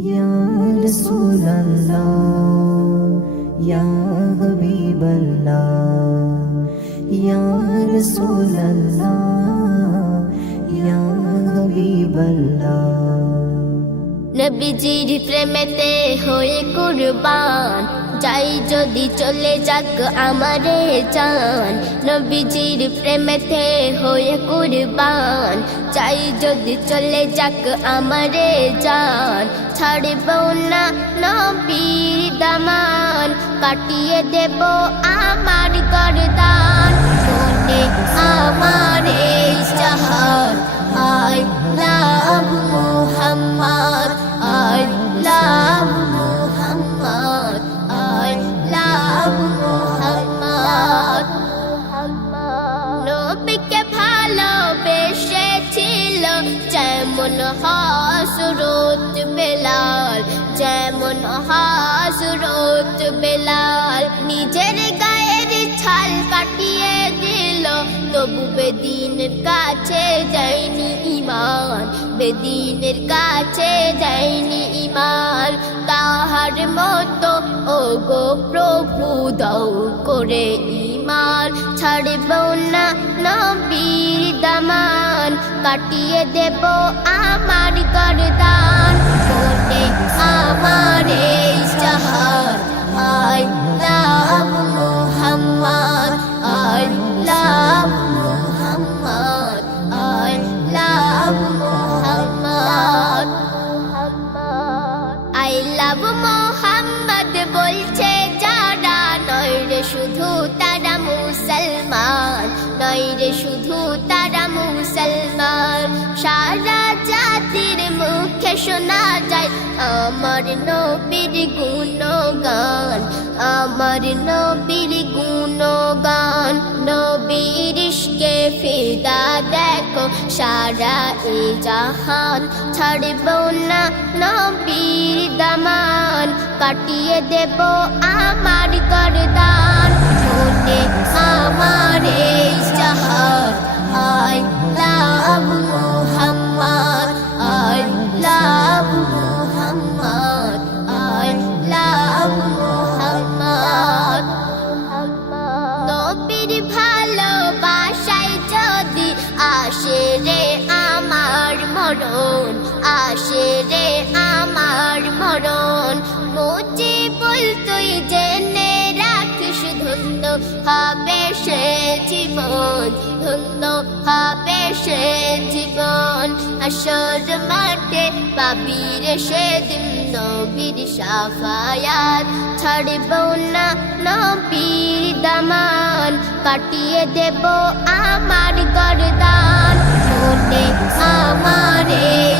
या रसूल अल्लाह या हबीब अल्लाह या रसूल अल्लाह या हबीब अल्लाह। নবীজির প্রেমেতে হয়ে কুরবান যাই যদি চলে যাক আমারে জান। নবীজির প্রেমেতে হয়ে কুরবান যাই যদি চলে যাক আমারে জান। ছাড়ব না নবীর দামান কাটিয়ে দেব আমার গর্দান। মনে আমার এই Chahat I love Muhammad, I love Muhammad, I love Muhammad। নবীকে ভালোবেসেছিল যেমন হযরত বেলাল, যেমন হযরত বেলাল। নিজের গায়ের ছাল কাটিয়ে দিল তবু বেদিনের কাছে যায়নি ঈমান, বেদিনের কাছে যায়নি ঈমান। তাহার মতো ওগো প্রভু দাও করে ঈমান। ছাড়ব না নবীর দামান কাটিয়ে দেব আমার গর্দান। মনে আমার এই Chahat I love Muhammad, I love Muhammad, I love Muhammad। I love Muhammad বলছে যারা নয় রে শুধু তারা মুসলমান, নয় রে শুধু তারা মুসলমান। সারা জাতির মুখে শোনা যায় আমার নবীর গুণগান, আমার নবীর গুণগান। নবীর ইশকে ফিদা দেখো সারা এ জাহান। ছাড়ব না নবীর দামান কাটিয়ে দেব আমার গর্দান। মনে আমার এই Chahat I love Muhammad, I love Muhammad, I love Muhammad। নবীর ভালোবাসায় যদি আসে রে আমার মরণ, আসে রে আমার মরণ। মুজিবুল তুই জেনে রাখিস ধন্য হবে সে জীবন, ধন্য হবে সে জীবন। হাসর মাঠে পাবি রে সেদিন নবীর শাফায়াত। ছাড়ব না নবীর দামান কাটিয়ে দেব আমার গর্দান। মনে আমার এই